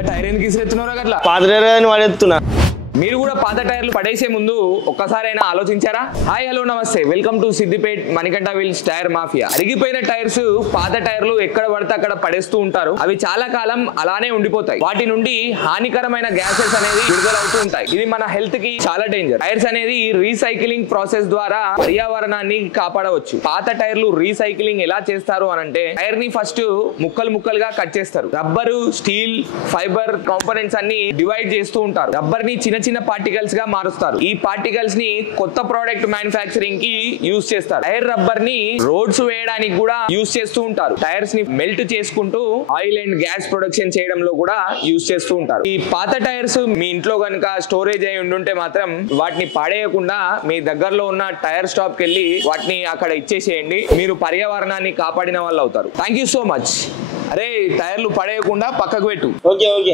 ఇంకా టైర్ ఎందుకు ఇసిరెత్తున్నారా అట్లా? పాత టైర్ అని వాడేస్తున్నా. మీరు కూడా పాత టైర్లు పడేసే ముందు ఒక్కసారైనా ఆలోచించారా? హాయ్ హలో నమస్తే, welcome to Siddipet Manikanta wheels tyre mafia. అరిగిపోయిన టైర్స్, పాత టైర్లు ఎక్కడ పడితే అక్కడ పడేస్తూ ఉంటారు. అవి చాలా కాలం అలానే ఉండిపోతాయి. వాటి నుండి హానికరమైన గ్యాసెస్ అనేది విడుదలవుతూ ఉంటాయి. ఇది మన హెల్త్ కి చాలా డేంజర్. టైర్స్ అనేది రీసైక్లింగ్ ప్రాసెస్ ద్వారా పర్యావరణాన్ని కాపాడవచ్చు. పాత టైర్లు రీసైక్లింగ్ ఎలా చేస్తారు అనంటే, టైర్ ని ఫస్ట్ ముక్కలు ముక్కలుగా కట్ చేస్తారు. రబ్బరు, స్టీల్, ఫైబర్ కాంపోనెంట్స్ అన్ని డివైడ్ చేస్తూ ఉంటారు. రబ్బర్ ని చిన్న చిన్న పార్టికల్స్ గా మారుస్తారు. ఈ పార్టికల్స్ ని కొత్త ప్రోడక్ట్ మ్యానుఫ్యాక్చరింగ్ కి యూజ్ చేస్తారు. టైర్ రబ్బర్ ని రోడ్స్ వేయడానికి కూడా యూజ్ చేస్తూ ఉంటారు. టైర్స్ ని మెల్ట్ చేసుకుంటూ ఆయిల్ అండ్ గ్యాస్ ప్రొడక్షన్ చేయడంలో కూడా యూజ్ చేస్తూ ఉంటారు. ఈ పాత టైర్స్ మీ ఇంట్లో కనుక స్టోరేజ్ అయి ఉండుంటే మాత్రం వాటిని పాడేయకుండా మీ దగ్గరలో ఉన్న టైర్ స్టాప్ కి వెళ్ళి వాటిని అక్కడ ఇచ్చేసేయండి. మీరు పర్యావరణాన్ని కాపాడిన వాళ్ళు అవుతారు. Thank you so much. అరే టైర్లు పడేయకుండా పక్కకు పెట్టు. Okay okay.